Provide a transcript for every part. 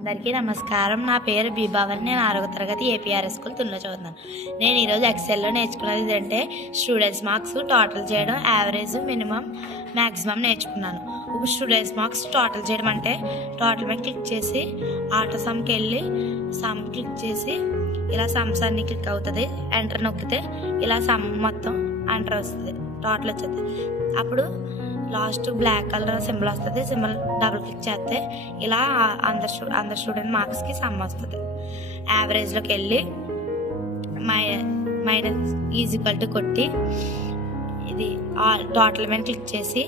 అందరికీ నమస్కారం. నా పేరు బీబావని. నేను 6వ తరగతి ఏపీఆర్ఎస్ స్కూల్ తుల్లో చదువుతున్నాను. నేను ఈరోజు ఎక్సెల్లో నేర్చుకున్నది ఏంటంటే స్టూడెంట్స్ మార్క్స్ టోటల్ చేయడం, యావరేజ్, మినిమం, మ్యాక్సిమం నేర్చుకున్నాను. ఇప్పుడు స్టూడెంట్స్ మార్క్స్ టోటల్ చేయడం అంటే టోటల్ మీద క్లిక్ చేసి ఆటో సమ్కి వెళ్ళి సమ్ క్లిక్ చేసి ఇలా సమ్స్ అన్ని క్లిక్ అవుతుంది. ఎంటర్ నొక్కితే ఇలా సమ్ మొత్తం ఎంటర్ వస్తుంది, టోటల్ వచ్చేది. అప్పుడు లాస్ట్ బ్లాక్ కలర్ సింబల్ వస్తుంది. సింబల్ డబుల్ క్లిక్ చేస్తే ఇలా అందరు స్టూడెంట్ మార్క్స్కి సమ్ వస్తుంది. యావరేజ్లోకి వెళ్ళి మైనస్ ఈక్వల్ టు కొట్టి ఇది టోటల్ మీద క్లిక్ చేసి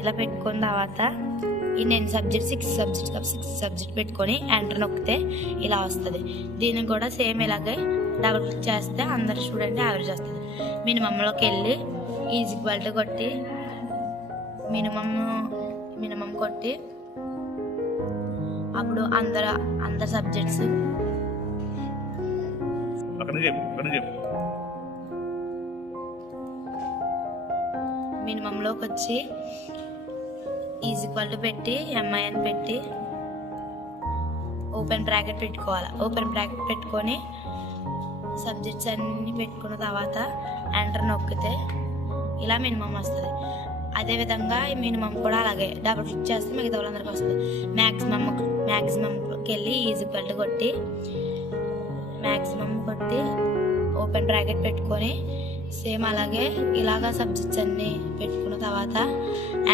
ఇలా పెట్టుకున్న తర్వాత ఈ నేను సబ్జెక్ట్ 6 సబ్జెక్ట్ పెట్టుకొని ఎంటర్ నొక్కితే ఇలా వస్తుంది. దీనికి కూడా సేమ్ ఇలాగే డబుల్ క్లిక్ చేస్తే అందరు స్టూడెంట్ యావరేజ్ వస్తుంది. మినిమంలోకి వెళ్ళి ఈక్వల్ టు కొట్టి మినిమం కొట్టి అప్పుడు అందరు సబ్జెక్ట్స్ మినిమంలోకి వచ్చి ఈక్వల్ టు పెట్టి ఎంఐ అని పెట్టి ఓపెన్ బ్రాకెట్ పెట్టుకోవాలి. ఓపెన్ బ్రాకెట్ పెట్టుకొని సబ్జెక్ట్స్ అన్ని పెట్టుకున్న తర్వాత ఎంటర్ నొక్కితే ఇలా మినిమం వస్తుంది. అదేవిధంగా ఈ మినిమం కూడా అలాగే డబుల్ క్లిక్ చేస్తే మిగతా వాళ్ళందరికీ వస్తుంది. మ్యాక్సిమంకి వెళ్ళి ఈక్వల్ టు కొట్టి మ్యాక్సిమం కొట్టి ఓపెన్ బ్రాకెట్ పెట్టుకొని సేమ్ అలాగే ఇలాగా సబ్జెక్ట్స్ అన్ని పెట్టుకున్న తర్వాత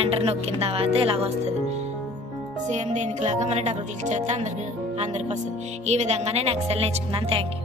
ఎంటర్ నొక్కిన తర్వాత ఇలాగ వస్తుంది. సేమ్ దీనికిలాగా మళ్ళీ డబుల్ క్లిక్ చేస్తే అందరికి వస్తుంది. ఈ విధంగా నేను ఎక్సెల్ నేర్చుకున్నాను. Thank you.